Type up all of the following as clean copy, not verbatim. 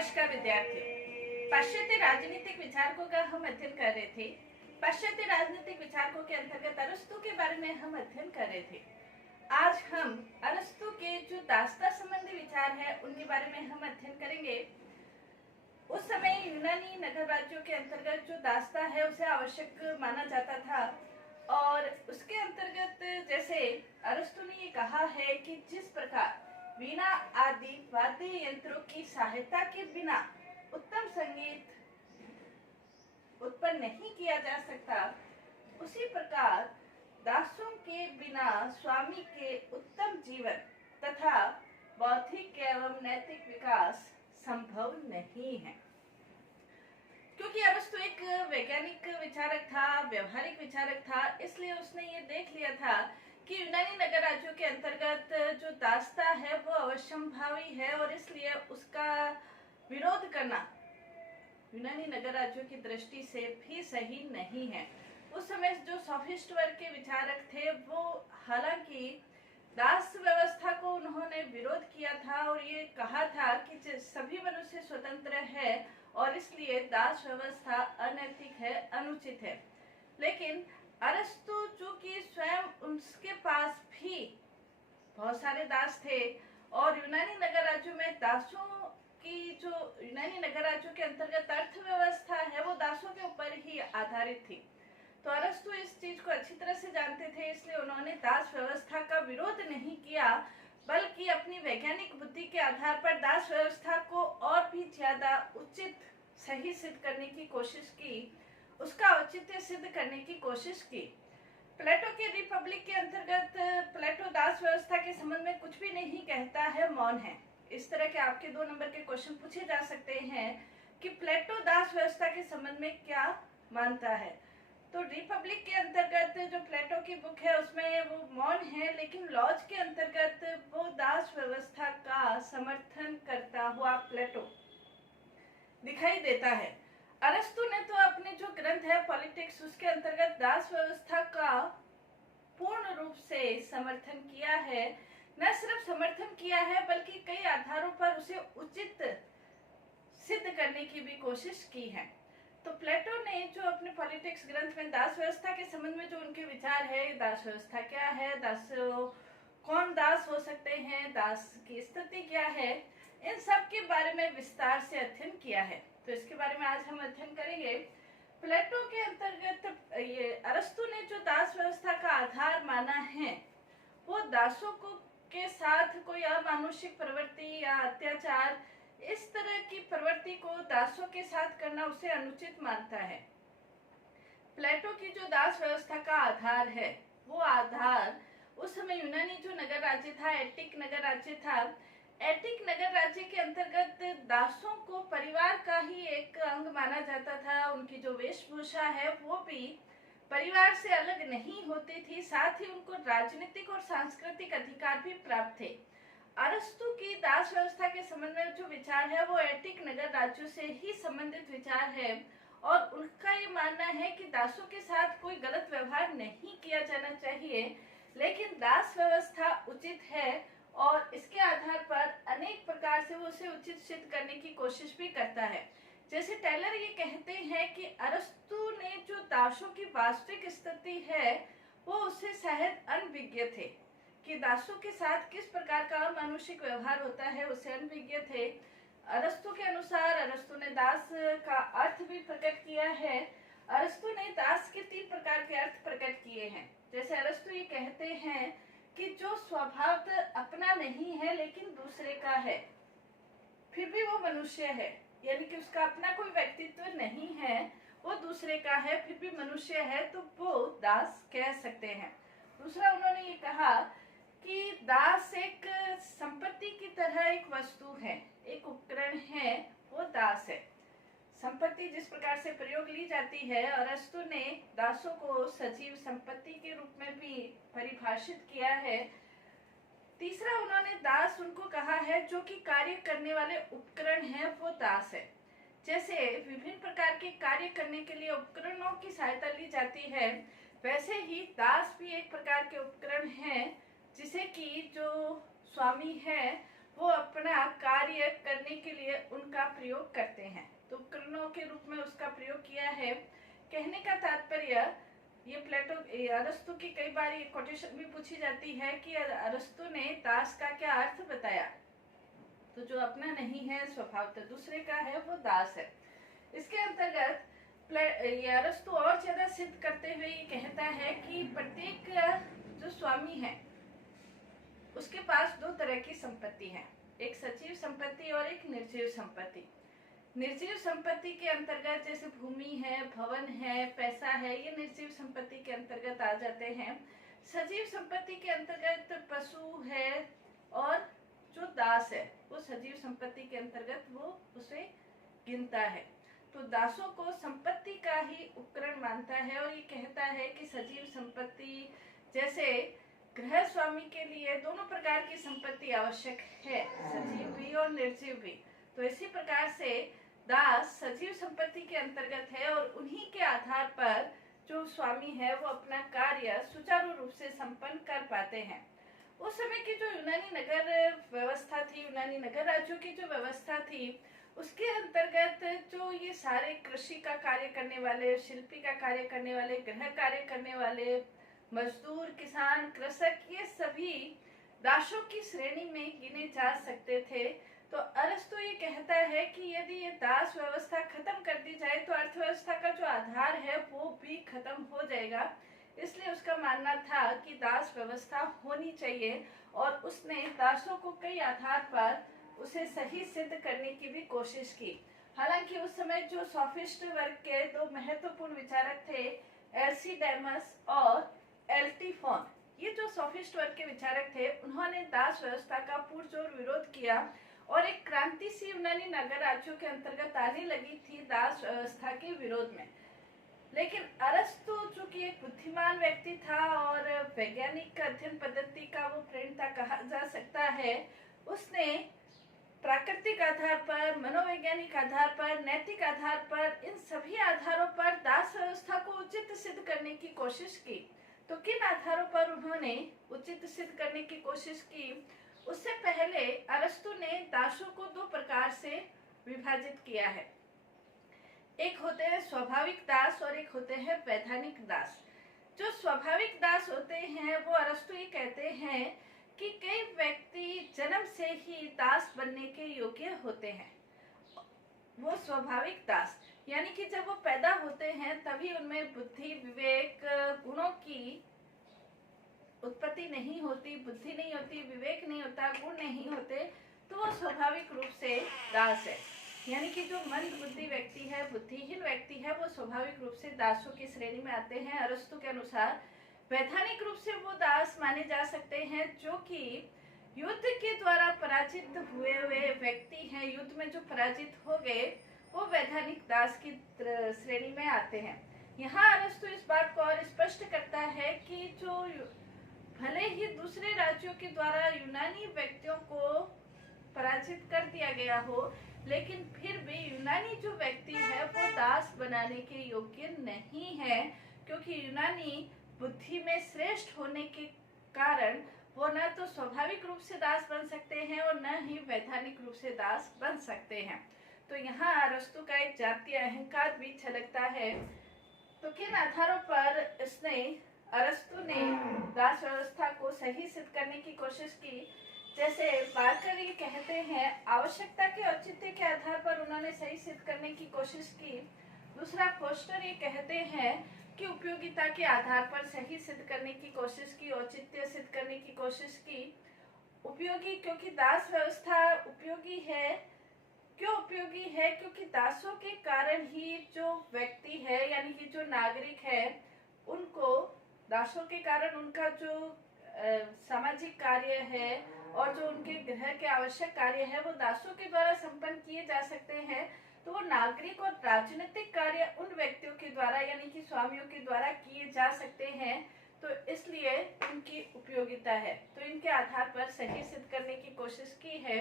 नमस्कार विद्यार्थियों, पाश्चात्य राजनीतिक विचारकों का हम अध्ययन कर रहे थे। पाश्चात्य राजनीतिक विचारकों के अंतर्गत अरस्तु के बारे में हम अध्ययन कर रहे थे। आज हम अरस्तु के जो दास्ता संबंधी विचार है उनके बारे में हम अध्ययन करेंगे। उस समय यूनानी नगर राज्यों के अंतर्गत जो दास्ता है उसे आवश्यक माना जाता था और उसके अंतर्गत जैसे अरस्तु ने ये कहा है कि जिस प्रकार वीणा आदि वाद्य यंत्रों की सहायता के बिना उत्तम संगीत उत्पन्न नहीं किया जा सकता, उसी प्रकार दासों के बिना स्वामी के उत्तम जीवन तथा बौद्धिक एवं नैतिक विकास संभव नहीं है। क्योंकि अरस्तु एक वैज्ञानिक विचारक था, व्यवहारिक विचारक था, इसलिए उसने ये देख लिया था कि यूनानी नगर राज्यों के अंतर्गत जो दास्ता है वो अवश्यंभावी है और इसलिए उसका विरोध करना यूनानी नगर राज्यों की दृष्टि से भी सही नहीं है। उस समय जो सोफिस्ट वर्ग के विचारक थे वो हालांकि दास व्यवस्था को उन्होंने विरोध किया था और ये कहा था कि सभी मनुष्य स्वतंत्र है और इसलिए दास व्यवस्था अनैतिक है, अनुचित है। लेकिन अरस्तु जो कि स्वयं उसके पास भी बहुत सारे दास थे और यूनानी नगर राज्यों में दासों की जो यूनानी नगर राज्यों के अंतर्गत अर्थव्यवस्था है वो दासों के ऊपर ही आधारित थी। तो अरस्तु इस चीज को अच्छी तरह से जानते थे, इसलिए उन्होंने दास व्यवस्था का विरोध नहीं किया बल्कि अपनी वैज्ञानिक बुद्धि के आधार पर दास व्यवस्था को और भी ज्यादा उचित सही सिद्ध करने की कोशिश की, उसका औचित्य सिद्ध करने की कोशिश की। प्लेटो के रिपब्लिक के अंतर्गत प्लेटो दास व्यवस्था के संबंध में कुछ भी नहीं कहता है, मौन है। इस तरह के आपके 2 नंबर के क्वेश्चन पूछे जा सकते हैं कि प्लेटो दास व्यवस्था के संबंध में क्या मानता है। तो रिपब्लिक के अंतर्गत जो प्लेटो की बुक है उसमें वो मौन है, लेकिन लॉज के अंतर्गत वो दास व्यवस्था का समर्थन करता हुआ प्लेटो दिखाई देता है। अरस्तु ने तो अपने जो ग्रंथ है पॉलिटिक्स उसके अंतर्गत दास व्यवस्था का पूर्ण रूप से समर्थन किया है। न सिर्फ समर्थन किया है बल्कि कई आधारों पर उसे उचित सिद्ध करने की भी कोशिश की है। तो प्लेटो ने जो अपने पॉलिटिक्स ग्रंथ में दास व्यवस्था के संबंध में जो उनके विचार है, दास व्यवस्था क्या है, दास कौन दास हो सकते हैं, दास की स्थिति क्या है, इन सब के बारे में विस्तार से अध्ययन किया है। तो इसके बारे में आज हम अध्ययन करेंगे। प्लेटो के अंतर्गत ये अरस्तु ने जो दास व्यवस्था का आधार माना है वो दासों को के साथ कोई अमानुषिक प्रवृत्ति या अत्याचार, इस तरह की प्रवृत्ति को दासों के साथ करना उसे अनुचित मानता है। प्लेटो की जो दास व्यवस्था का आधार है वो आधार उस समय यूनानी जो नगर राज्य था, एटिक नगर राज्य था, एटिक नगर राज्य के अंतर्गत दासों को परिवार का ही एक अंग माना जाता था। उनकी जो वेशभूषा है वो भी परिवार से अलग नहीं होती थी, साथ ही उनको राजनीतिक और सांस्कृतिक अधिकार भी प्राप्त थे। अरस्तु की दास व्यवस्था के संबंध में जो विचार है वो एटिक नगर राज्यों से ही संबंधित विचार है और उनका ये मानना है कि दासों के साथ कोई गलत व्यवहार नहीं किया जाना चाहिए, लेकिन दास व्यवस्था उचित है और इसके आधार पर अनेक प्रकार से वो उसे उचित सिद्ध करने की कोशिश भी करता है। जैसे टेलर ये कहते हैं कि अरस्तु ने जो दासों की वास्तविक स्थिति है वो उससे शायद अनभिज्ञ थे कि दासों के साथ किस प्रकार का अमानुषिक व्यवहार होता है, उसे अनभिज्ञ थे। अरस्तु के अनुसार अरस्तु ने दास का अर्थ भी प्रकट किया है। अरस्तु ने दास के 3 प्रकार के अर्थ प्रकट किए हैं। जैसे अरस्तु ये कहते हैं कि जो स्वभाव अपना नहीं है लेकिन दूसरे का है, फिर भी वो मनुष्य है, यानी कि उसका अपना कोई व्यक्तित्व नहीं है, वो दूसरे का है, फिर भी मनुष्य है, तो वो दास कह सकते हैं। दूसरा उन्होंने ये कहा कि दास एक संपत्ति की तरह एक वस्तु है, एक उपकरण है, वो दास है। संपत्ति जिस प्रकार से प्रयोग ली जाती है, अरस्तु ने दासों को सजीव संपत्ति के रूप में भी परिभाषित किया है। तीसरा उन्होंने दास उनको कहा है जो कि कार्य करने वाले उपकरण हैं, वो दास है। जैसे विभिन्न प्रकार के कार्य करने के लिए उपकरणों की सहायता ली जाती है, वैसे ही दास भी एक प्रकार के उपकरण हैं जिसे कि जो स्वामी है वो अपना कार्य करने के लिए उनका प्रयोग करते हैं। तो उपकरणों के रूप में उसका प्रयोग किया है। कहने का तात्पर्य, ये प्लेटो अरस्तु की कई बार ये कोटेशन भी पूछी जाती है कि अरस्तु ने दास का क्या अर्थ बताया। तो जो अपना नहीं है स्वभावतः दूसरे का है वो दास है। इसके अंतर्गत अरस्तु और ज्यादा सिद्ध करते हुए ये कहता है कि प्रत्येक जो स्वामी है उसके पास दो तरह की संपत्ति है, एक सजीव संपत्ति और एक निर्जीव संपत्ति। निर्जीव संपत्ति के अंतर्गत जैसे भूमि है, भवन है, पैसा है, ये निर्जीव संपत्ति के अंतर्गत आ जाते हैं। सजीव संपत्ति के अंतर्गत पशु है और जो दास है वो सजीव संपत्ति के अंतर्गत वो उसे गिनता है। तो दासों को संपत्ति का ही उपकरण मानता है और ये कहता है कि सजीव संपत्ति जैसे गृह स्वामी के लिए दोनों प्रकार की संपत्ति आवश्यक है, सजीव भी और निर्जीव भी। तो इसी प्रकार से दास सजीव संपत्ति के अंतर्गत है और उन्हीं के आधार पर जो स्वामी है वो अपना कार्य सुचारू रूप से संपन्न कर पाते हैं। उस समय की जो यूनानी नगर व्यवस्था थी, यूनानी नगर राज्यों की जो व्यवस्था थी, उसके अंतर्गत जो ये सारे कृषि का कार्य करने वाले, शिल्पी का कार्य करने वाले, गृह कार्य करने वाले, मजदूर, किसान, कृषक, ये सभी दासों की श्रेणी में गिने जा सकते थे। तो अरस्तु ये कहता है कि यदि ये दास व्यवस्था खत्म कर दी जाए तो अर्थव्यवस्था का जो आधार है वो भी खत्म हो जाएगा। इसलिए उसका मानना था कि दास व्यवस्था होनी चाहिए और उसने दासों को कई आधार पर उसे सही सिद्ध करने की भी कोशिश की। हालांकि उस समय जो सोफिस्ट वर्ग के दो महत्वपूर्ण विचारक थे, एल्सीडेमस और एल्टीफोन, ये जो सोफिस्ट वर्ग के विचारक थे उन्होंने दास व्यवस्था का पुरजोर विरोध किया और एक क्रांति सी यूनानी नगर राज्यों के अंतर्गत आने लगी थी दास व्यवस्था के विरोध में। लेकिन अरस्तु चूंकि एक बुद्धिमान व्यक्ति था और वैज्ञानिक अध्ययन पद्धति का वो प्रणेता कहा जा सकता है, उसने प्राकृतिक आधार पर, मनोवैज्ञानिक आधार पर, नैतिक आधार पर, इन सभी आधारों पर दास व्यवस्था को उचित सिद्ध करने की कोशिश की। तो किन आधारों पर उन्होंने उचित सिद्ध करने की कोशिश की? उससे पहले अरस्तु ने दासों को दो प्रकार से विभाजित किया है। एक होते हैं स्वाभाविक दास और एक होते हैं वैधानिक दास। जो स्वाभाविक दास होते हैं वो अरस्तु ये कहते हैं कि कई व्यक्ति जन्म से ही दास बनने के योग्य होते हैं। वो स्वाभाविक दास यानी कि जब वो पैदा होते हैं तभी उनमें बुद्धि, विवेक, गुणों की उत्पत्ति नहीं होती, बुद्धि नहीं होती, विवेक नहीं होता, गुण नहीं होते, तो वो स्वाभाविक रूप से दास है। यानी कि जो मंद बुद्धि व्यक्ति है, बुद्धिहीन व्यक्ति है, वो स्वाभाविक रूप से दासों की श्रेणी में आते हैं। अरस्तु के अनुसार वैधानिक रूप से वो दास माने जा सकते हैं जो कि युद्ध के द्वारा पराजित हुए व्यक्ति हैं, युद्ध में जो पराजित हो गए वो वैधानिक दास की श्रेणी में आते हैं। यहाँ अरस्तु इस बात को और स्पष्ट करता है कि जो भले ही दूसरे राज्यों के द्वारा यूनानी व्यक्तियों को पराजित कर दिया गया हो, लेकिन फिर भी यूनानी जो व्यक्ति है वो दास बनाने के योग्य नहीं है, क्योंकि यूनानी बुद्धि में श्रेष्ठ होने के कारण वो न तो स्वाभाविक रूप से दास बन सकते हैं और न ही वैधानिक रूप से दास बन सकते हैं। तो यहाँ अरस्तु का एक जातीय अहंकार भी झलकता है। तो किन आधारों पर अरस्तु ने दास व्यवस्था को सही सिद्ध करने की कोशिश की? जैसे बारकर ये कहते हैं, आवश्यकता के औचित्य के आधार पर उन्होंने सही सिद्ध करने की कोशिश की। दूसरा, फोस्टर ये कहते हैं कि उपयोगिता के आधार पर सही सिद्ध करने की कोशिश की, औचित्य सिद्ध करने की कोशिश की। उपयोगी, क्योंकि दास व्यवस्था उपयोगी है। क्यों उपयोगी है? क्योंकि दासों के कारण ही जो व्यक्ति है यानी कि जो नागरिक है, उनको दासों के कारण उनका जो सामाजिक कार्य है और जो उनके गृह के आवश्यक कार्य है वो दासों के द्वारा संपन्न किए जा सकते हैं। तो वो नागरिक और राजनीतिक कार्य उन व्यक्तियों के द्वारा यानी कि स्वामियों के द्वारा किए जा सकते हैं, तो इसलिए उनकी उपयोगिता है। तो इनके आधार पर सही सिद्ध करने की कोशिश की है।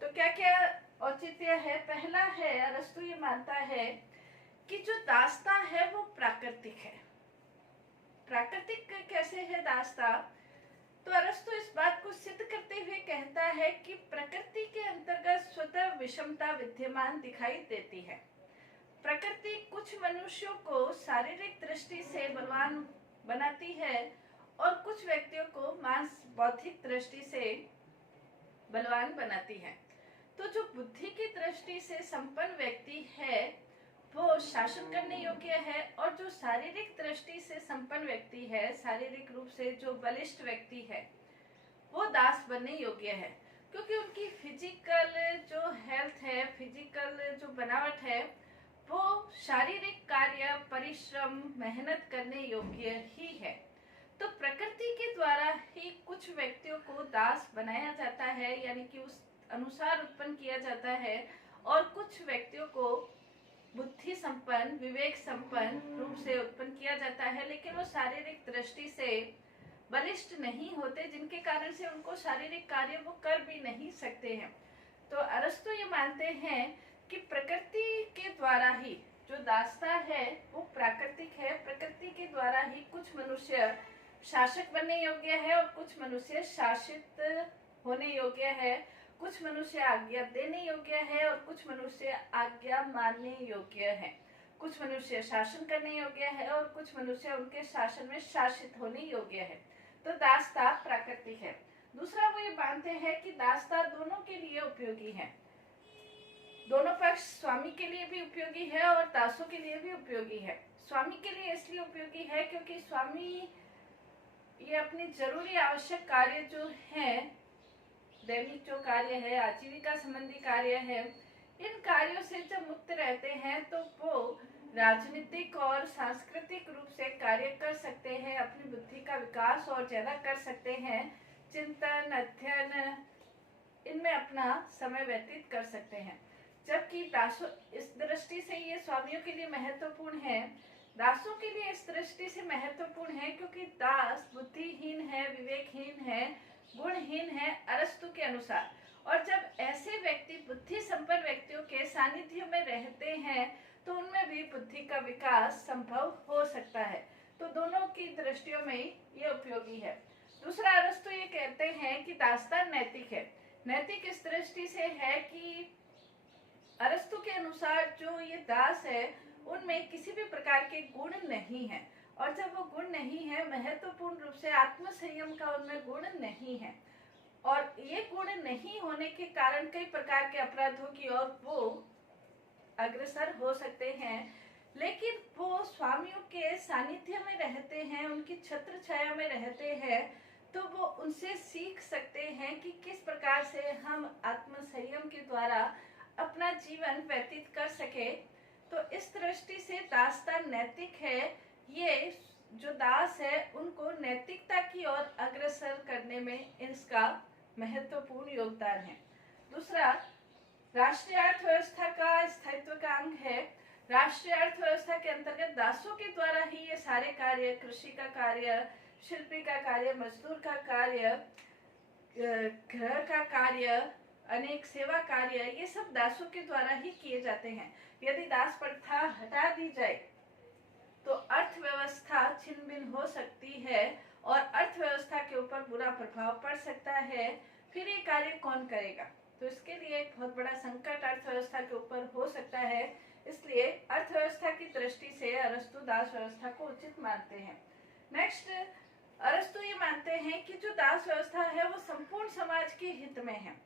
तो क्या क्या औचित्य है? पहला है, अरस्तु ये मानता है कि जो दासता है वो प्राकृतिक है। प्राकृतिक कैसे है दासता? तो अरस्तु इस बात को सिद्ध करते हुए कहता है कि प्रकृति के अंतर्गत स्वतः विषमता विद्यमान दिखाई देती है। प्रकृति कुछ मनुष्यों को शारीरिक दृष्टि से बलवान बनाती है और कुछ व्यक्तियों को बौद्धिक दृष्टि से बलवान बनाती है। तो जो बुद्धि की दृष्टि से संपन्न व्यक्ति है वो शासन करने योग्य है, और जो शारीरिक दृष्टि से संपन्न व्यक्ति है, शारीरिक रूप से जो बलिष्ठ व्यक्ति है, वो दास बनने योग्य है, क्योंकि उनकी फिजिकल जो हेल्थ है, फिजिकल जो बनावट है, वो शारीरिक कार्य, परिश्रम, मेहनत करने योग्य ही है। तो प्रकृति के द्वारा ही कुछ व्यक्तियों को दास बनाया जाता है, यानी कि उस अनुसार उत्पन्न किया जाता है, और कुछ व्यक्तियों को बुद्धि संपन्न, विवेक संपन्न रूप से उत्पन्न किया जाता है, लेकिन वो शारीरिक दृष्टि से बलिष्ठ नहीं होते, जिनके कारण से उनको शारीरिक कार्य वो कर भी नहीं सकते हैं। तो अरस्तु ये मानते हैं कि प्रकृति के द्वारा ही जो दासता है वो प्राकृतिक है। प्रकृति के द्वारा ही कुछ मनुष्य शासक बनने योग्य है और कुछ मनुष्य शासित होने योग्य है, कुछ मनुष्य आज्ञा देने योग्य है और कुछ मनुष्य आज्ञा मानने योग्य है, कुछ मनुष्य शासन करने योग्य है और कुछ मनुष्य उनके शासन में शासित होने योग्य है। तो दासता प्राकृतिक है। दूसरा, वो ये मानते हैं कि दासता दोनों के लिए उपयोगी है। दोनों पक्ष स्वामी के लिए भी उपयोगी है और दासों के लिए भी उपयोगी है। स्वामी के लिए इसलिए उपयोगी है क्योंकि स्वामी ये अपनी जरूरी आवश्यक कार्य जो है, दैनिक जो कार्य है, आजीविका संबंधी कार्य है, इन कार्यों से जब मुक्त रहते हैं तो वो राजनीतिक और सांस्कृतिक रूप से कार्य कर सकते हैं, अपनी बुद्धि का विकास और ज्यादा कर सकते हैं, चिंतन, अध्ययन, इनमें अपना समय व्यतीत कर सकते हैं। जबकि दासों इस दृष्टि से ये स्वामियों के लिए महत्वपूर्ण है, दासों के लिए इस दृष्टि से महत्वपूर्ण है क्योंकि दास बुद्धिहीन है, विवेकहीन है, गुणहीन है अरस्तु के अनुसार। और जब ऐसे व्यक्ति बुद्धि संपन्न व्यक्तियों के सानिध्य में रहते हैं तो उनमें भी बुद्धि का विकास संभव हो सकता है। तो दोनों की दृष्टियों में ये उपयोगी है। दूसरा, अरस्तु ये कहते हैं कि दासता नैतिक है। नैतिक इस दृष्टि से है कि अरस्तु के अनुसार जो ये दास है उनमें किसी भी प्रकार के गुण नहीं है, और जब वो गुण नहीं है, महत्वपूर्ण रूप से आत्मसंयम का उनमें गुण नहीं है, और ये गुण नहीं होने के कारण कई प्रकार के अपराधों की ओर वो अग्रसर हो सकते हैं। लेकिन वो स्वामियों के सानिध्य में रहते हैं, उनकी छत्र छाया में रहते हैं, तो वो उनसे सीख सकते हैं कि किस प्रकार से हम आत्मसंयम के द्वारा अपना जीवन व्यतीत कर सके। तो इस दृष्टि से दासता नैतिक है। ये जो दास है उनको नैतिकता की ओर अग्रसर करने में इसका महत्वपूर्ण योगदान है। दूसरा, राष्ट्रीय अर्थव्यवस्था का स्थायित्व का अंग है। राष्ट्रीय अर्थव्यवस्था के अंतर्गत दासों के द्वारा ही ये सारे कार्य, कृषि का कार्य, शिल्पी का कार्य, मजदूर का कार्य, घर का कार्य, अनेक सेवा कार्य, ये सब दासों के द्वारा ही किए जाते हैं। यदि दास प्रथा हटा दी जाए तो अर्थव्यवस्था छिन्न भिन्न हो सकती है और अर्थव्यवस्था के ऊपर बुरा प्रभाव पड़ सकता है। फिर ये कार्य कौन करेगा? तो इसके लिए एक बहुत बड़ा संकट अर्थव्यवस्था के ऊपर हो सकता है। इसलिए अर्थव्यवस्था की दृष्टि से अरस्तु दास व्यवस्था को उचित मानते हैं। नेक्स्ट, अरस्तु ये मानते हैं कि जो दास व्यवस्था है वो संपूर्ण समाज के हित में है।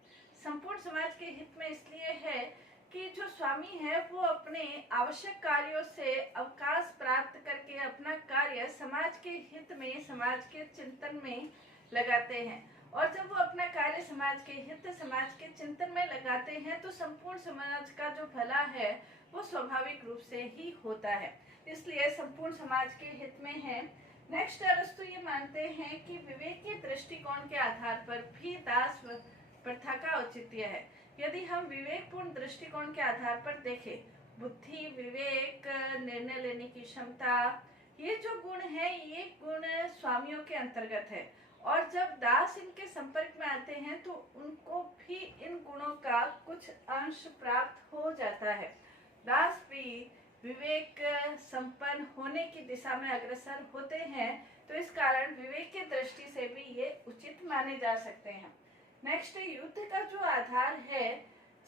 संपूर्ण समाज के हित में इसलिए है कि जो स्वामी है वो अपने आवश्यक कार्यों से अवकाश प्राप्त करके अपना कार्य समाज के हित में, समाज के चिंतन में लगाते हैं, और जब वो अपना कार्य समाज के हित, समाज के चिंतन में लगाते हैं तो संपूर्ण समाज का जो भला है वो स्वाभाविक रूप से ही होता है। इसलिए संपूर्ण समाज के हित में है। नेक्स्ट, अरस्तु ये मानते हैं कि विवेकीय दृष्टिकोण के आधार पर भी दास प्रथा का औचित्य है। यदि हम विवेकपूर्ण दृष्टिकोण के आधार पर देखें, बुद्धि, विवेक, निर्णय लेने की क्षमता, ये जो गुण है ये गुण स्वामियों के अंतर्गत है, और जब दास इनके संपर्क में आते हैं तो उनको भी इन गुणों का कुछ अंश प्राप्त हो जाता है। दास भी विवेक संपन्न होने की दिशा में अग्रसर होते हैं, तो इस कारण विवेक की दृष्टि से भी ये उचित माने जा सकते हैं। नेक्स्ट, युद्ध का जो आधार है,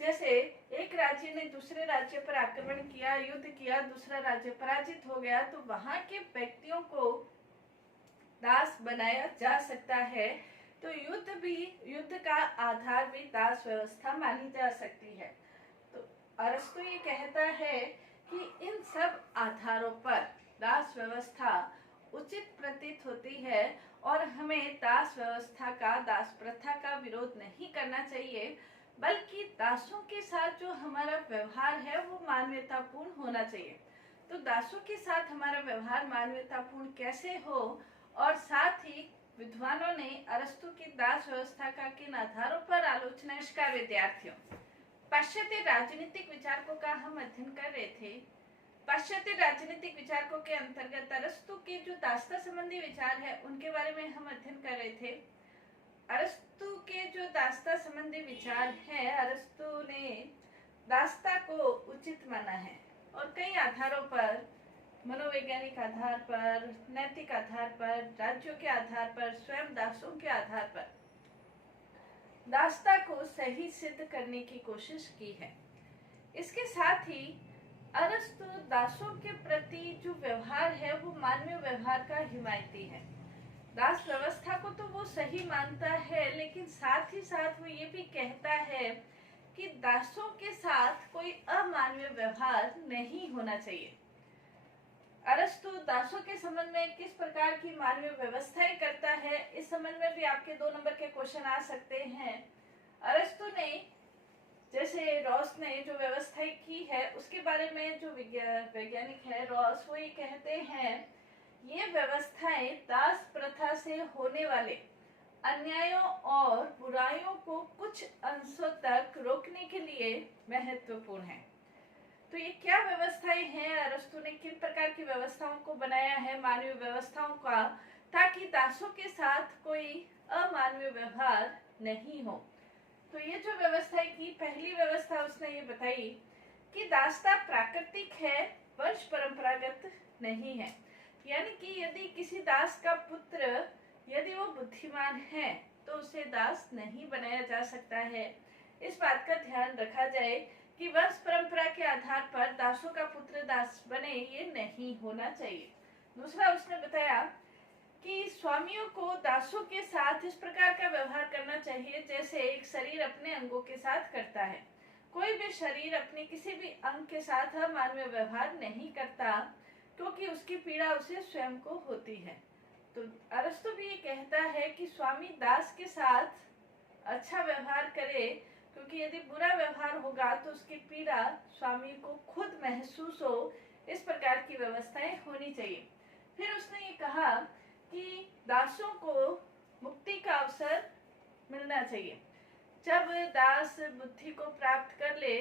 जैसे एक राज्य ने दूसरे राज्य पर आक्रमण किया, युद्ध किया, दूसरा राज्य पराजित हो गया, तो वहां के व्यक्तियों को दास बनाया जा सकता है। तो युद्ध का आधार भी दास व्यवस्था मानी जा सकती है। तो अरस्तु ये कहता है कि इन सब आधारों पर दास व्यवस्था उचित प्रतीत होती है और हमें दास व्यवस्था का, दास प्रथा का विरोध नहीं करना चाहिए, बल्कि दासों के साथ जो हमारा व्यवहार है वो मानवतापूर्ण होना चाहिए। तो दासों के साथ हमारा व्यवहार मानवतापूर्ण कैसे हो, और साथ ही विद्वानों ने अरस्तु की दास व्यवस्था का किन आधारों पर आलोचना। नमस्कार विद्यार्थियों, पाश्चात्य राजनीतिक विचारकों का हम अध्ययन कर रहे थे। पाश्चात्य राजनीतिक विचारकों के अंतर्गत अरस्तु के जो दासता संबंधी विचार है उनके बारे में हम अध्ययन कर रहे थे। अरस्तु के जो दासता संबंधी विचार है, अरस्तु ने दासता को उचित माना है और कई आधारों पर, मनोवैज्ञानिक आधार पर, नैतिक आधार पर, राज्यों के आधार पर, स्वयं दासों के आधार पर दासता को सही सिद्ध करने की कोशिश की है। इसके साथ ही अरस्तु दासों के प्रति जो व्यवहार है वो मानवीय व्यवहार का हिमायती है। दास व्यवस्था को तो वो सही मानता है, लेकिन साथ ही साथ वो ये भी कहता है कि दासों के साथ कोई अमानवीय व्यवहार नहीं होना चाहिए। अरस्तु दासों के संबंध में किस प्रकार की मानवीय व्यवस्थाएं करता है, इस संबंध में भी आपके 2 नंबर के क्वेश्चन आ सकते हैं। अरस्तु ने, जैसे रॉस ने जो व्यवस्थाएं की है उसके बारे में जो वैज्ञानिक है रॉस, वो ये कहते हैं ये व्यवस्थाएं दास प्रथा से होने वाले अन्यायों और बुराइयों को कुछ अंशों तक रोकने के लिए महत्वपूर्ण है। तो ये क्या व्यवस्थाएं हैं, अरस्तु ने किन प्रकार की व्यवस्थाओं को बनाया है, मानवीय व्यवस्थाओं का, ताकि दासों के साथ कोई अमानवीय व्यवहार नहीं हो। तो ये जो व्यवस्थाएं की, पहली व्यवस्था उसने ये बताई कि दासता प्राकृतिक है, वंश परंपरागत नहीं है। यानी कि यदि किसी दास का पुत्र, यदि वो बुद्धिमान है तो उसे दास नहीं बनाया जा सकता है। इस बात का ध्यान रखा जाए कि वंश परंपरा के आधार पर दासों का पुत्र दास बने, ये नहीं होना चाहिए। दूसरा उसने बताया कि स्वामियों को दासों के साथ इस प्रकार का व्यवहार करना चाहिए जैसे एक शरीर अपने अंगों के साथ करता है। कोई भी शरीर अपने किसी भी अंग के साथ अमानवीय व्यवहार नहीं करता, क्योंकि उसकी पीड़ा उसे स्वयं को होती है। तो अरस्तु भी ये कहता है कि स्वामी दास के साथ अच्छा व्यवहार करे, क्योंकि यदि बुरा व्यवहार होगा तो उसकी पीड़ा स्वामी को खुद महसूस हो। इस प्रकार की व्यवस्थाएं होनी चाहिए। फिर उसने ये कहा कि दासों को मुक्ति का अवसर मिलना चाहिए। जब दास बुद्धि को प्राप्त कर ले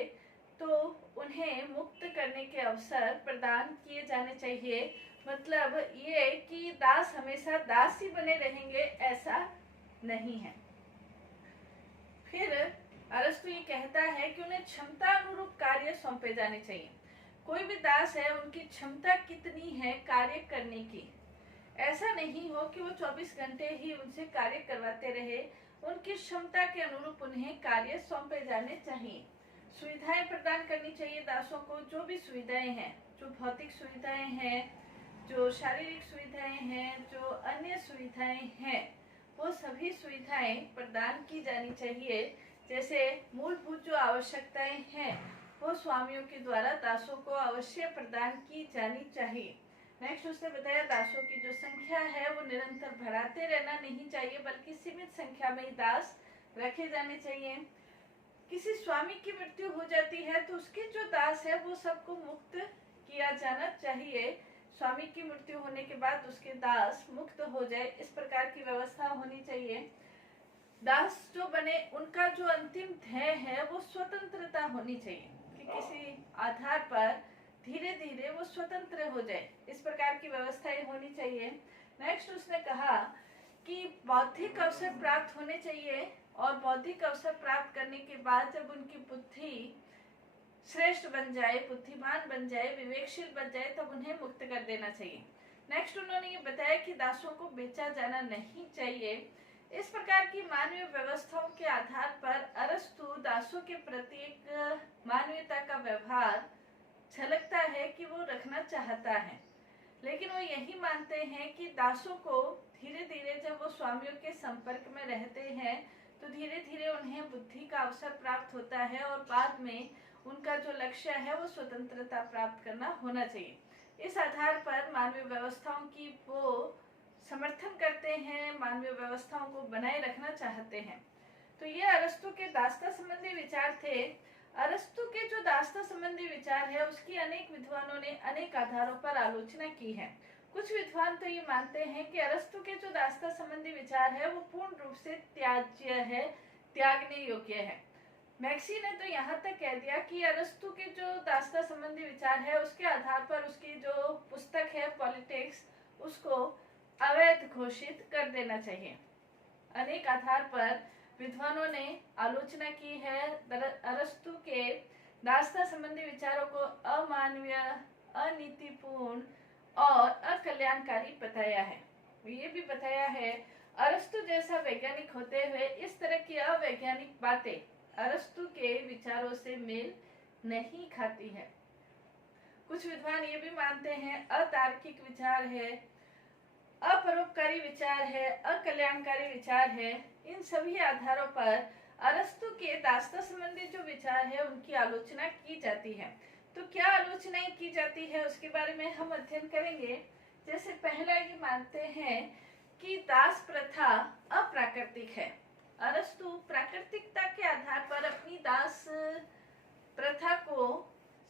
तो उन्हें मुक्त करने के अवसर प्रदान किए जाने चाहिए। मतलब ये कि दास हमेशा दास ही बने रहेंगे, ऐसा नहीं है। फिर अरस्तु ये कहता है कि उन्हें क्षमता अनुरूप कार्य सौंपे जाने चाहिए। कोई भी दास है, उनकी क्षमता कितनी है कार्य करने की, ऐसा नहीं हो कि वो 24 घंटे ही उनसे कार्य करवाते रहे। उनकी क्षमता के अनुरूप उन्हें कार्य सौंपे जाने चाहिए। सुविधाएं प्रदान करनी चाहिए दासों को, जो भी सुविधाएं हैं, जो भौतिक सुविधाएं हैं, जो शारीरिक सुविधाएं हैं, जो अन्य सुविधाएं हैं, वो सभी सुविधाएं प्रदान की जानी चाहिए। जैसे मूलभूत जो आवश्यकताएं हैं वो स्वामियों के द्वारा दासों को अवश्य प्रदान की जानी चाहिए। नेक्स्ट उसने बताया दासों की जो संख्या है वो निरंतर बढ़ाते रहना नहीं चाहिए, बल्कि सीमित संख्या में ही दास रखे जाने चाहिए। किसी स्वामी की मृत्यु हो जाती है तो उसके जो दास है वो सबको मुक्त किया जाना चाहिए। स्वामी की मृत्यु होने के बाद उसके दास मुक्त हो जाए, इस प्रकार की व्यवस्था होनी चाहिए। दास जो बने उनका जो अंतिम ध्येय है वो स्वतंत्रता होनी चाहिए, कि किसी आधार पर धीरे धीरे वो स्वतंत्र हो जाए, इस प्रकार की व्यवस्थाएं होनी चाहिए। नेक्स्ट उसने कहा कि बौद्धिक अवसर प्राप्त होने चाहिए, और बौद्धिक अवसर प्राप्त करने के बाद जब उनकी बुद्धि श्रेष्ठ बन जाए, बुद्धिमान बन जाए, विवेकशील बन जाए, तब उन्हें मुक्त कर देना चाहिए। नेक्स्ट उन्होंने ये बताया कि दासों को बेचा जाना नहीं चाहिए। इस प्रकार की मानवीय व्यवस्थाओं के आधार पर अरस्तु दासों के प्रति एक मानवीयता का व्यवहार झलकता है कि वो रखना चाहता है, लेकिन वो यही मानते हैं कि दासों को धीरे धीरे जब वो स्वामियों के संपर्क में रहते हैं तो धीरे धीरे उन्हें बुद्धि का अवसर प्राप्त होता है और बाद में उनका जो लक्ष्य है वो स्वतंत्रता प्राप्त करना होना चाहिए। इस आधार पर मानवीय व्यवस्थाओं की वो समर्थन करते हैं, मानवीय व्यवस्थाओं को बनाए रखना चाहते हैं। तो ये अरस्तु के दासता संबंधी विचार थे। अरस्तु के जो दासता संबंधी विचार है उसकी अनेक विद्वानों ने अनेक आधारों पर आलोचना की है। कुछ विद्वान तो ये मानते हैं कि अरस्तु के जो दासता संबंधी विचार है वो पूर्ण रूप से त्याज्य है, त्यागने योग्य है। मैक्सी ने तो यहाँ तक कह दिया कि अरस्तु के जो दासता संबंधी विचार है उसके आधार पर उसकी जो पुस्तक है पॉलिटिक्स उसको अवैध घोषित कर देना चाहिए। अनेक आधार पर विद्वानों ने आलोचना की है, अरस्तु के दासता संबंधी विचारों को अमानवीय, अनीतिपूर्ण और अकल्याणकारी बताया है। ये भी बताया है अरस्तु जैसा वैज्ञानिक होते हुए इस तरह की अवैज्ञानिक बातें अरस्तु के विचारों से मेल नहीं खाती है। कुछ विद्वान ये भी मानते हैं अतार्किक विचार है, अपरोपकारी विचार है, अकल्याणकारी विचार है। इन सभी आधारों पर अरस्तु के दासता संबंधी जो विचार है उनकी आलोचना की जाती है। तो क्या आलोचनाएं की जाती है उसके बारे में हम अध्ययन करेंगे। जैसे पहला ये मानते हैं कि दास प्रथा अप्राकृतिक है। अरस्तु प्राकृतिकता के आधार पर अपनी दास प्रथा को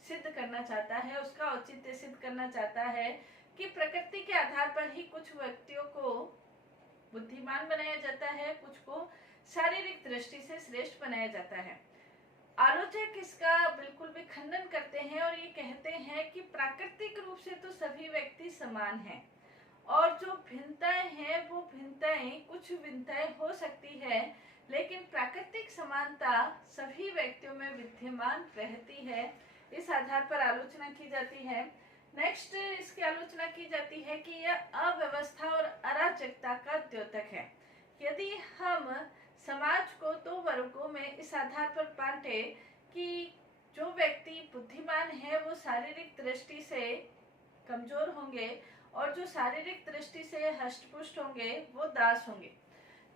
सिद्ध करना चाहता है, उसका औचित्य सिद्ध करना चाहता है कि प्रकृति के आधार पर ही कुछ व्यक्तियों को बुद्धिमान बनाया जाता है, कुछ को शारीरिक दृष्टि से श्रेष्ठ बनाया जाता है। आलोचक इसका बिल्कुल भी खंडन करते हैं और ये कहते हैं कि प्राकृतिक रूप से तो सभी व्यक्ति समान हैं और जो भिन्नताएं हैं वो भिन्नताएं कुछ भिन्नताएं हो सकती है, लेकिन प्राकृतिक समानता सभी व्यक्तियों में विद्यमान रहती है। इस आधार पर आलोचना की जाती है। नेक्स्ट इसकी आलोचना की जाती है कि यह अव्यवस्था और अराजकता का द्योतक है। यदि हम समाज को दो वर्गों में इस आधार पर बांटे कि जो व्यक्ति बुद्धिमान है वो शारीरिक दृष्टि से कमजोर होंगे और जो शारीरिक दृष्टि से हष्टपुष्ट होंगे वो दास होंगे,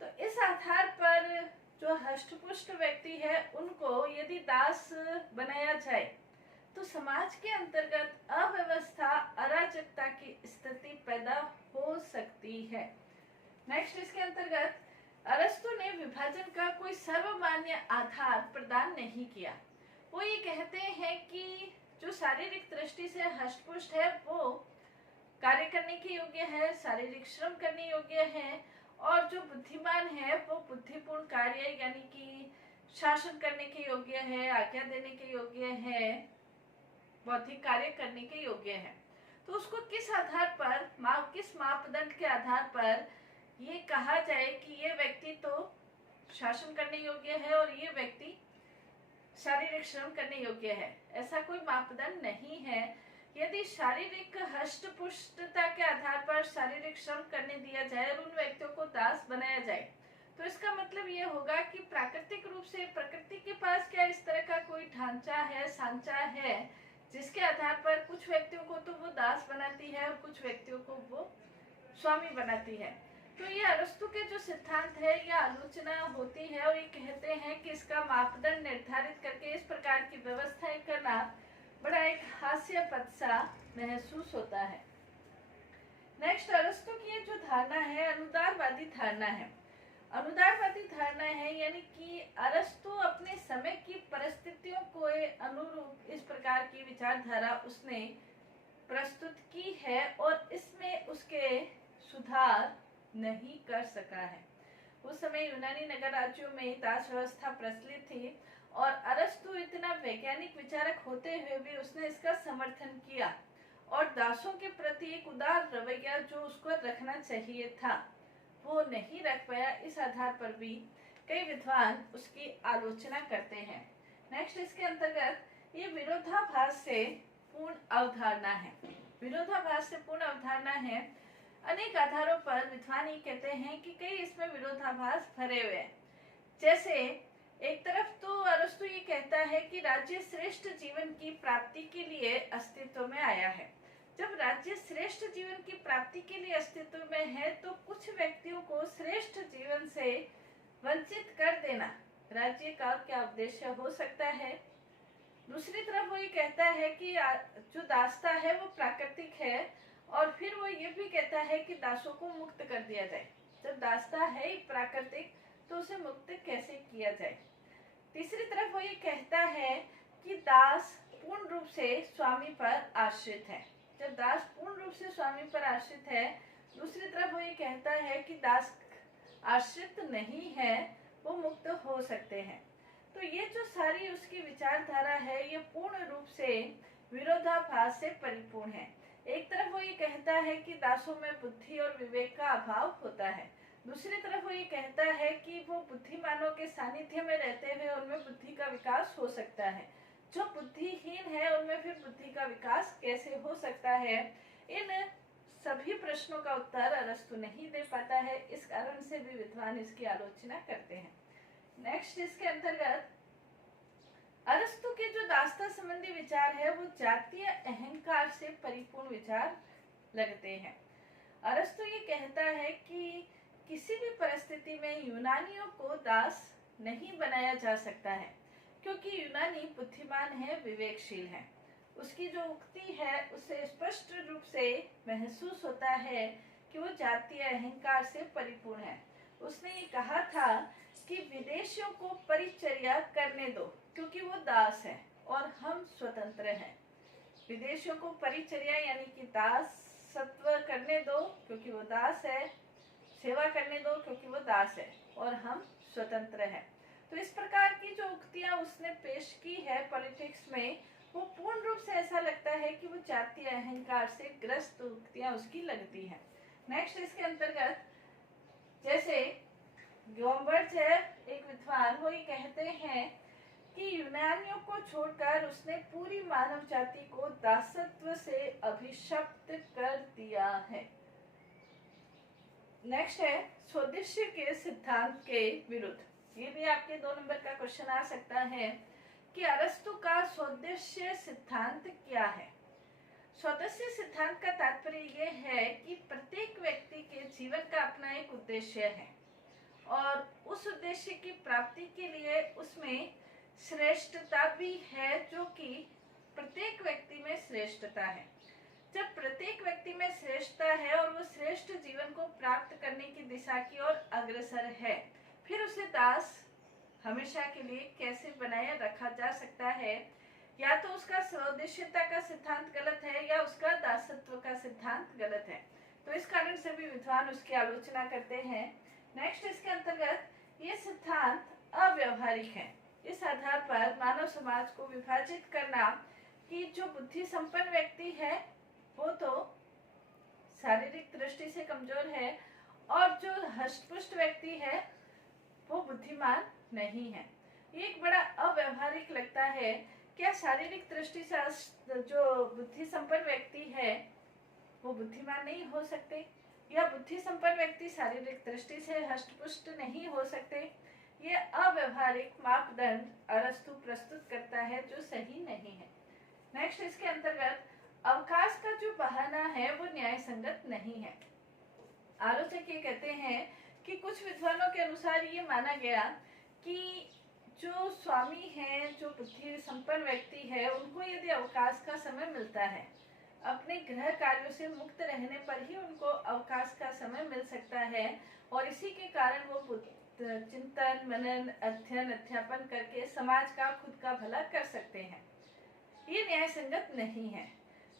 तो इस आधार पर जो हष्टपुष्ट व्यक्ति है उनको यदि दास बनाया जाए तो समाज के अंतर्गत अव्यवस्था, अराजकता की स्थिति पैदा हो सकती है। नेक्स्ट इसके अंतर्गत अरस्तु ने विभाजन का कोई सर्वमान्य आधार प्रदान नहीं किया। वो ये कहते हैं कि जो शारीरिक दृष्टि से हष्टपुष्ट है वो कार्य करने के योग्य है, शारीरिक श्रम करने योग्य है, और जो बुद्धिमान है वो बुद्धिपूर्ण कार्य यानी कि शासन करने के योग्य है, आज्ञा देने के योग्य है, बौद्धिक कार्य करने के योग्य है। तो उसको किस आधार पर, किस मापदंड के आधार पर ये कहा जाए कि ये व्यक्ति तो शासन करने योग्य है और ये व्यक्ति शारीरिक श्रम करने योग्य है? ऐसा कोई मापदंड नहीं है। यदि शारीरिक हष्टपुष्टता के आधार पर शारीरिक श्रम करने दिया जाए और उन व्यक्तियों को दास बनाया जाए तो इसका मतलब ये होगा कि प्राकृतिक रूप से प्रकृति के पास क्या इस तरह का कोई ढांचा है, सांचा है जिसके आधार पर कुछ व्यक्तियों को तो वो दास बनाती है और कुछ व्यक्तियों को वो स्वामी बनाती है। तो ये अरस्तु के जो सिद्धांत है यह आलोचना होती है और ये कहते हैं कि इसका मापदंड निर्धारित करके इस प्रकार की व्यवस्थाएं करना बड़ा एक हास्यास्पद सा महसूस होता है। नेक्स्ट अरस्तु की जो धारणा है अनुदारवादी धारणा है। अनुदारवादी धारणा है यानी कि अरस्तु अपने समय की परिस्थितियों को अनुरूप इस प्रकार की विचारधारा उसने प्रस्तुत की है और इसमें उसके सुधार नहीं कर सका है। उस समय यूनानी नगर राज्यों में दास व्यवस्था प्रचलित थी और अरस्तु इतना वैज्ञानिक विचारक होते हुए भी उसने इसका समर्थन किया और दासों के प्रति एक उदार रवैया जो उसको रखना चाहिए था वो नहीं रख पाया। इस आधार पर भी कई विद्वान उसकी आलोचना करते हैं। नेक्स्ट इसके अंतर्गत ये विरोधाभास से पूर्ण अवधारणा है। विरोधाभास से पूर्ण अवधारणा है। अनेक आधारों पर विद्वान ये कहते हैं कि कई इसमें विरोधाभास भरे हुए हैं। जैसे एक तरफ तो अरस्तु ये कहता है कि राज्य श्रेष्ठ जीवन की प्राप्ति के लिए अस्तित्व में आया है। जब राज्य श्रेष्ठ जीवन की प्राप्ति के लिए अस्तित्व में है तो कुछ व्यक्तियों को श्रेष्ठ जीवन से वंचित कर देना राज्य का क्या उद्देश्य हो सकता है। दूसरी तरफ वो ये कहता है कि जो दासता है वो प्राकृतिक है, और फिर वो ये भी कहता है कि दासों को मुक्त कर दिया जाए। जब दासता है ही प्राकृतिक तो उसे मुक्त कैसे किया जाए। तीसरी तरफ वो ये कहता है कि दास पूर्ण रूप से स्वामी पर आश्रित है। जब दास पूर्ण रूप से स्वामी पर आश्रित है, दूसरी तरफ वो ये कहता है कि दास आश्रित नहीं है, वो मुक्त हो सकते हैं। तो ये जो सारी उसकी विचारधारा है ये पूर्ण रूप से विरोधाभास से परिपूर्ण है। एक तरफ वो ये कहता है कि दासों में बुद्धि और विवेक का अभाव होता है, दूसरी तरफ वो ये कहता है कि वो बुद्धिमानों के सानिध्य में रहते हुए उनमें बुद्धि का विकास हो सकता है। जो बुद्धिहीन है उनमें फिर बुद्धि का विकास कैसे हो सकता है। इन सभी प्रश्नों का उत्तर अरस्तु नहीं दे पाता है, इस कारण से भी विद्वान इसकी आलोचना करते हैं। नेक्स्ट इसके अंतर्गत अरस्तु के जो दास्ता संबंधी विचार है वो जातीय अहंकार से परिपूर्ण विचार लगते हैं। अरस्तु ये कहता है कि किसी भी परिस्थिति में यूनानियों को दास नहीं बनाया जा सकता है, क्योंकि यूनानी बुद्धिमान है, विवेकशील है। उसकी जो उक्ति है उससे स्पष्ट रूप से महसूस होता है कि वो जातीय अहंकार से परिपूर्ण है। उसने ये कहा था कि विदेशियों को परिचर्या करने दो क्योंकि वो दास है और हम स्वतंत्र हैं। विदेशियों को परिचर्या यानी कि दासत्व करने दो क्योंकि वो दास है, सेवा करने दो क्योंकि वो दास है, और हम स्वतंत्र हैं। तो इस प्रकार की जो उक्तियां उसने पेश की है पॉलिटिक्स में, वो पूर्ण रूप से ऐसा लगता है कि वो जातीय अहंकार से ग्रस्त उक्तियां उसकी लगती हैं। नेक्स्ट इसके अंतर्गत जैसे ग्योम्बर्च है एक विद्वान, वो ये कहते हैं कि यूनानियों को छोड़कर उसने पूरी मानव जाति को दासत्व से अभिशप्त कर दिया है। नेक्स्ट है स्वदेशी के सिद्धांत के विरुद्ध। ये भी आपके 2 नंबर का क्वेश्चन आ सकता है कि अरस्तु का स्वदेशी सिद्धांत क्या है। स्वदेशी सिद्धांत का तात्पर्य यह है कि प्रत्येक व्यक्ति के जीवन का अपना एक उद्देश्य है और उस उद्देश्य की प्राप्ति के लिए उसमें श्रेष्ठता भी है, जो कि प्रत्येक व्यक्ति में श्रेष्ठता है। जब प्रत्येक व्यक्ति में श्रेष्ठता है और वो श्रेष्ठ जीवन को प्राप्त करने की दिशा की ओर अग्रसर है, फिर उसे दास हमेशा के लिए कैसे बनाए रखा जा सकता है। या तो उसका स्वदेशीता का सिद्धांत गलत है या उसका दासत्व का सिद्धांत गलत है। तो इस कारण से भी विद्वान उसकी आलोचना करते हैं। नेक्स्ट इसके अंतर्गत ये सिद्धांत अव्यवहारिक है। इस आधार पर मानव समाज को विभाजित करना कि जो बुद्धि संपन्न व्यक्ति है वो तो शारीरिक दृष्टि से कमजोर है और जो हष्टपुष्ट व्यक्ति है वो बुद्धिमान नहीं है, ये एक बड़ा अव्यवहारिक लगता है। क्या शारीरिक दृष्टि से जो बुद्धि संपन्न व्यक्ति है वो बुद्धिमान नहीं हो सकते, या बुद्धि संपन्न व्यक्ति शारीरिक दृष्टि से हष्टपुष्ट नहीं हो सकते। ये अव्यवहारिक मापदंड अरस्तु प्रस्तुत करता है जो सही नहीं है। नेक्स्ट इसके अंतर्गत अवकाश का जो बहाना है वो न्याय संगत नहीं है। आलोचक ये कहते हैं कि कुछ विद्वानों के अनुसार ये माना गया कि जो स्वामी है, जो बुद्धि संपन्न व्यक्ति है, उनको यदि अवकाश का समय मिलता है, अपने गृह कार्यों से मुक्त रहने पर ही उनको अवकाश का समय मिल सकता है और इसी के कारण वो चिंतन, मनन, अध्ययन, अध्यापन करके समाज का, खुद का भला कर सकते हैं। ये न्याय संगत नहीं है,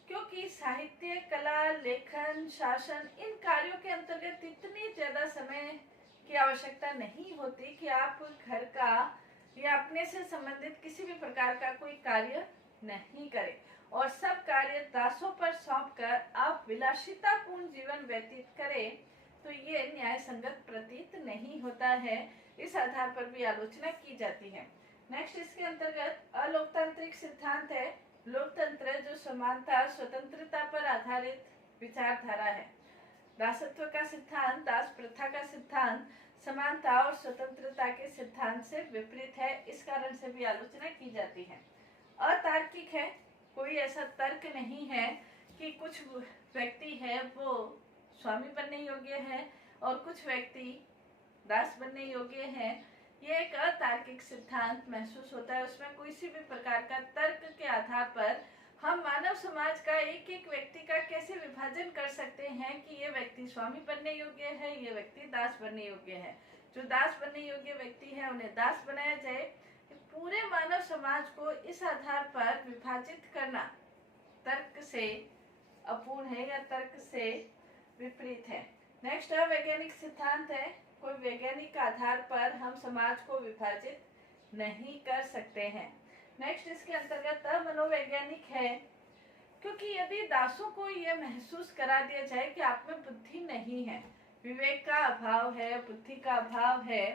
क्योंकि साहित्य, कला, लेखन, शासन, इन कार्यों के अंतर्गत इतनी ज्यादा समय की आवश्यकता नहीं होती कि आप घर का या अपने से संबंधित किसी भी प्रकार का कोई कार्य नहीं करें और सब कार्य दासों पर सौंपकर आप विलासितापूर्ण जीवन व्यतीत करें, तो ये न्याय संगत प्रतीत नहीं होता है। इस आधार पर भी आलोचना की जाती है। नेक्स्ट इसके अंतर्गत अलोकतांत्रिक सिद्धांत है। लोकतंत्र जो समानता स्वतंत्रता पर आधारित विचारधारा है। दासत्व का सिद्धांत, दास प्रथा का सिद्धांत समानता और स्वतंत्रता के सिद्धांत से विपरीत है, इस कारण से भी आलोचना की जाती है। अतार्किक है, कोई ऐसा तर्क नहीं है कि कुछ व्यक्ति है वो स्वामी बनने योग्य है और कुछ व्यक्ति दास बनने योग्य है। ये एक अतार्किक सिद्धांत महसूस होता है। उसमें किसी भी प्रकार का तर्क के आधार पर हम मानव समाज का एक एक व्यक्ति का कैसे विभाजन कर सकते हैं कि ये व्यक्ति स्वामी बनने योग्य है, ये व्यक्ति दास बनने योग्य है। जो दास बनने योग्य व्यक्ति है उन्हें दास बनाया जाए। पूरे मानव समाज को इस आधार पर विभाजित करना तर्क से अपूर्ण है या तर्क से विपरीत है। नेक्स्ट वैज्ञानिक सिद्धांत है। कोई वैज्ञानिक आधार पर हम समाज को विभाजित नहीं कर सकते हैं। नेक्स्ट इसके अंतर्गत मनोवैज्ञानिक है, क्योंकि यदि दासों को यह महसूस करा दिया जाए कि आप में बुद्धि नहीं है, विवेक का अभाव है, बुद्धि का अभाव है,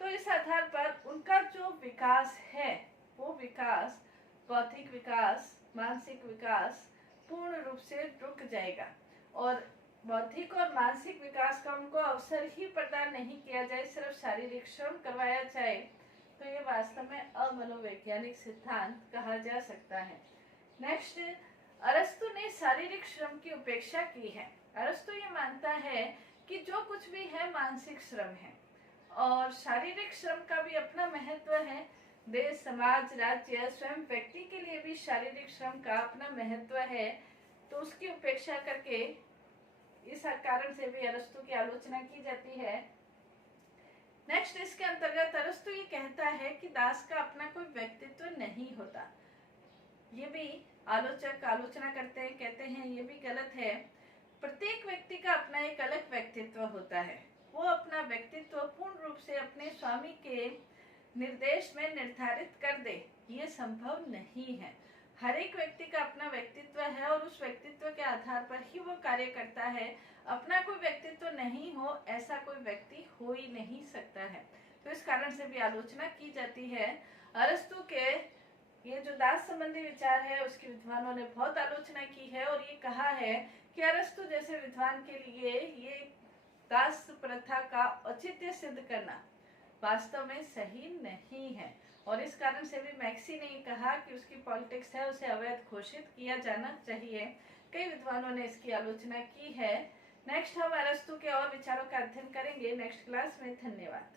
तो इस आधार पर उनका जो विकास है वो विकास, बौद्धिक विकास, मानसिक विकास पूर्ण रूप से रुक जाएगा और बौद्धिक और मानसिक विकास का उनको अवसर ही प्रदान नहीं किया जाए, सिर्फ शारीरिक श्रम करवाया जाए, तो ये वास्तव में अमनोवैज्ञानिक सिद्धांत कहा जा सकता है। नेक्स्ट, अरस्तु ने शारीरिक श्रम की उपेक्षा की है। अरस्तु ये मानता है कि जो कुछ भी है मानसिक श्रम है और शारीरिक श्रम का भी अपना महत्व है। देश, समाज, राज्य, स्वयं व्यक्ति के लिए भी शारीरिक श्रम का अपना महत्व है, तो उसकी उपेक्षा करके इस कारण से भी अरस्तु की आलोचना की जाती है। नेक्स्ट इसके अंतर्गत अरस्तु ये कहता है कि दास का अपना कोई व्यक्तित्व नहीं होता। ये भी आलोचक आलोचना करते हैं, कहते हैं ये भी गलत है। प्रत्येक व्यक्ति का अपना एक अलग व्यक्तित्व होता है। वो अपना व्यक्तित्व पूर्ण रूप से अपने स्वामी के निर्देश में निर्धारित कर दे, ये संभव नहीं है। हर एक व्यक्ति का अपना व्यक्तित्व है और उस व्यक्तित्व के आधार पर ही वो कार्य करता है। अपना कोई व्यक्तित्व नहीं हो ऐसा कोई व्यक्ति हो ही नहीं सकता है, तो इस कारण से भी आलोचना की जाती है। अरस्तु के ये जो दास संबंधी विचार है उसकी विद्वानों ने बहुत आलोचना की है और ये कहा है कि अरस्तु जैसे विद्वान के लिए ये दास प्रथा का औचित्य सिद्ध करना वास्तव में सही नहीं है और इस कारण से भी मैक्सी ने कहा कि उसकी पॉलिटिक्स है उसे अवैध घोषित किया जाना चाहिए। कई विद्वानों ने इसकी आलोचना की है। नेक्स्ट हम अरस्तु के और विचारों का अध्ययन करेंगे नेक्स्ट क्लास में। धन्यवाद।